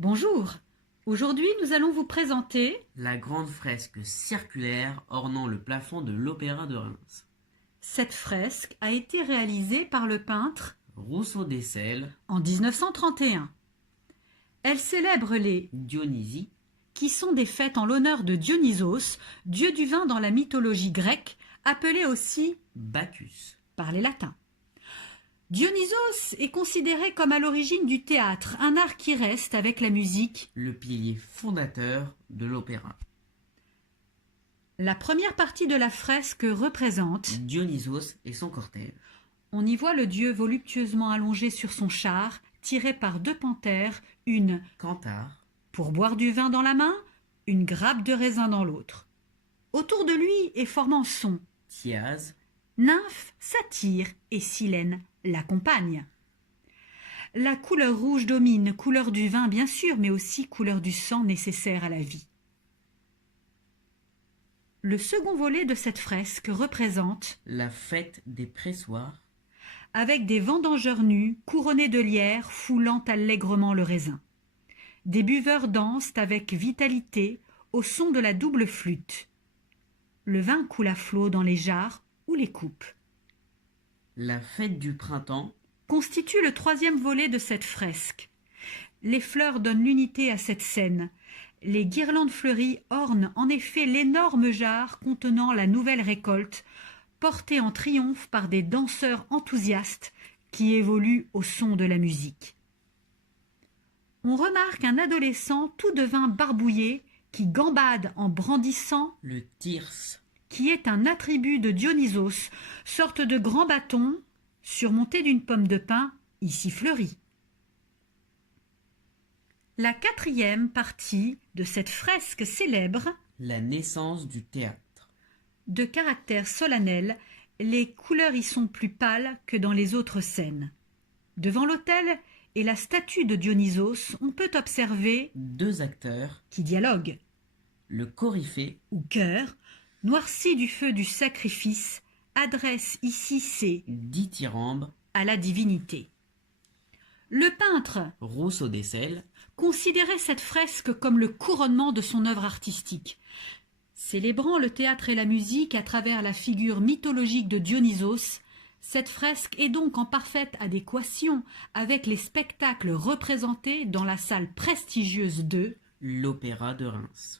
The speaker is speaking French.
Bonjour, aujourd'hui nous allons vous présenter la grande fresque circulaire ornant le plafond de l'Opéra de Reims. Cette fresque a été réalisée par le peintre Rousseau d'Essel en 1931. Elle célèbre les Dionysie, qui sont des fêtes en l'honneur de Dionysos, dieu du vin dans la mythologie grecque, appelé aussi Bacchus. par les latins. Dionysos est considéré comme à l'origine du théâtre, un art qui reste avec la musique Le pilier fondateur de l'opéra. La première partie de la fresque représente Dionysos et son cortège. On y voit le dieu voluptueusement allongé sur son char, tiré par deux panthères, une Canthare, pour boire du vin dans la main, une grappe de raisin dans l'autre. Autour de lui et formant son, Thiase, nymphe, satyre et silène l'accompagnent. La couleur rouge domine, couleur du vin bien sûr, mais aussi couleur du sang nécessaire à la vie. Le second volet de cette fresque représente la fête des pressoirs, avec des vendangeurs nus, couronnés de lierre, foulant allègrement le raisin. Des buveurs dansent avec vitalité au son de la double flûte. Le vin coule à flot dans les jarres ou les coupes. la fête du printemps, Constitue le troisième volet de cette fresque. Les fleurs donnent l'unité à cette scène. Les guirlandes fleuries ornent en effet l'énorme jarre contenant la nouvelle récolte, portée en triomphe par des danseurs enthousiastes qui évoluent au son de la musique. On remarque un adolescent tout de vin barbouillé qui gambade en brandissant, le thyrse, qui est un attribut de Dionysos, sorte de grand bâton surmonté d'une pomme de pin ici fleurie. La quatrième partie de cette fresque célèbre, la naissance du théâtre. de caractère solennel, les couleurs y sont plus pâles que dans les autres scènes. Devant l'autel et la statue de Dionysos, on peut observer Deux acteurs, qui dialoguent, le coryphée, ou chœur, noirci du feu du sacrifice, adresse ici ses dithyrambes, à la divinité. Le peintre Rousseau d'Essel, considérait cette fresque comme le couronnement de son œuvre artistique. Célébrant le théâtre et la musique à travers la figure mythologique de Dionysos, cette fresque est donc en parfaite adéquation avec les spectacles représentés dans la salle prestigieuse de l'Opéra de Reims.